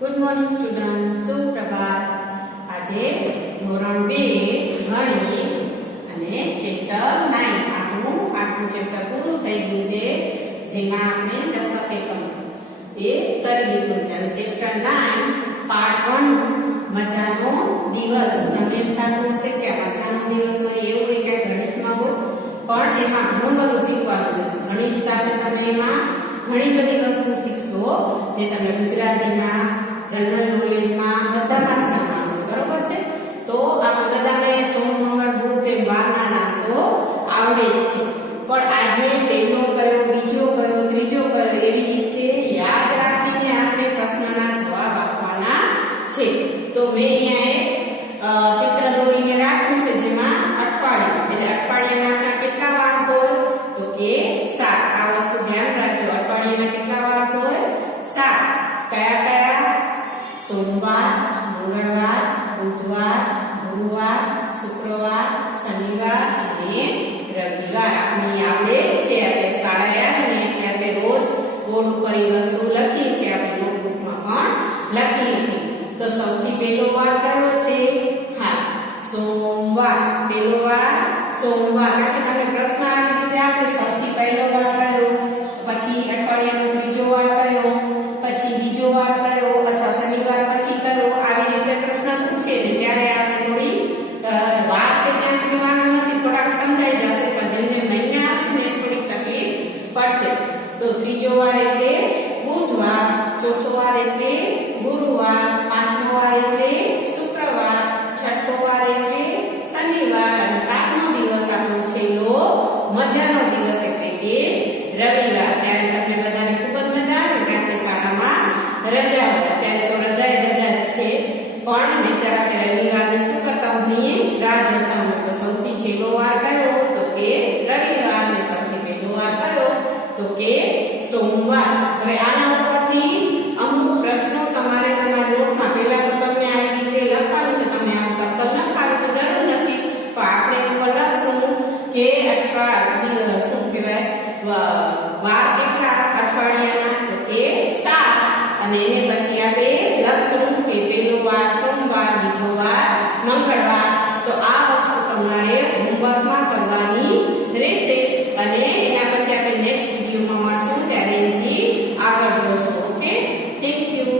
Good morning student, સુપ્રભાત. આજે ધોરણ 2 ગણિત અને ચેપ્ટર 9 આપણું 8મું ચેપ્ટર પૂરું થઈ ગયું છે, જેમાં આપણે દશક એકમ એ કરી લીધું છે. અને ચેપ્ટર 9 પાર્ટ 1 મજાનો દિવસ. તમને એમ થતું હશે કે મજાનો દિવસ હોય એવું હોય કે ગણિતમાં હોય, પણ એમાં ઘણું બધું શીખવાનું છે. ગણિત સાથે તમે એમાં ઘણી બધી વસ્તુ શીખશો જે તમે ગુજરાતીમાં, જનરલ નોલેજમાં બધામાં જ કામ આવશે. બરોબર છે? તો આપણે બધાને સોમ, મંગળ, બુધ કે વારના નામ તો આવડે જ છે, પણ આજે પહેલો કયો, બીજો કયો, ત્રીજો કયો એવી રીતે યાદ રાખીને આપણે પ્રશ્નના જવાબ આપવાના છે. તો મેં અહીંયા એક ચિત્ર દોરીને રાખ્યું છે, જેમાં અઠવાડિયું, એટલે અઠવાડિયાના આપણા કેટલા વાર હોય તો કે 7. આ વસ્તુ ધ્યાન રાખજો. અઠવાડિયાના કેટલા વાર હોય? 7. કયા કયા? સોમવાર, મંગળવાર, બુધવાર, ગુરુવાર, શુક્રવાર, શનિવાર અને રવિવાર. આપણે આવડે છે. આપણે શાળાએ આવીને એટલે આપણે રોજ બોર્ડ ઉપર એ વસ્તુ લખીએ છીએ, આપણે નોટબુકમાં પણ લખીએ છીએ. તો સૌથી પહેલો વાર કયો છે? હા, સોમવાર. પહેલો વાર સોમવાર. કારણ કે તમને પ્રશ્ન આવી રીતે આપે, સૌથી પહેલો વાર કયો, પછી અઠવાડિયાનો ત્રીજો વાર કયો, પછી બીજો વાર કયો, અથવા શનિવાર પછી કયો, આવી રીતે પ્રશ્ન પૂછે ને ત્યારે આપણે થોડી વાત છે ત્યાં સુધી વાંધો નથી, થોડાક સમજાઈ જશે, પણ જેમ જેમ મહિના આવશે ને થોડીક તકલીફ પડશે. તો ત્રીજો વાર એટલે બુધવાર, ચોથો વાર એટલે ગુરુવાર, પાંચમો વાર એટલે શુક્રવાર, છઠ્ઠો વાર એટલે શનિવાર અને સાતમો દિવસ આપણો છેલ્લો મજાનો દિવસ એટલે કે રવિવાર. ત્યારે તમને બધાને ખૂબ જ મજા આવે, કારણ કે શાળામાં રજા હોય. અત્યારે તો રજા જ છે, પણ નહીંતર આપણે રવિવારની શું કરતા હોઈએ? રાહ જોતા હોય. તો સૌથી છેલ્લો વાર કયો તો કે રવિવાર, ને સૌથી પહેલો વાર કયો તો કે સોમવાર. હવે આના ઉપરથી અમુક પ્રશ્નો તમારે તમારા નોટમાં, પહેલા તો તમને આવી રીતે લખવાનું છે, તમે આ સર્કલ લખાવો તો જરૂર નથી, પણ આપણે ઉપર લખશું કે દિવસ શું કહેવાય, વાર કેટલા અઠવાડિયાના તો કે 7. અને એને પછી આપણે લખશું કે પહેલો વાર સોમવાર, બીજો વાર મંગળવાર. તો આ વસ્તુ તમારે હોમવર્કમાં કરવાની રહેશે, અને એના પછી આપણે નેક્સ્ટ વિડીયોમાં મળશું, ત્યારે એથી આગળ જોશું. Okay, thank you.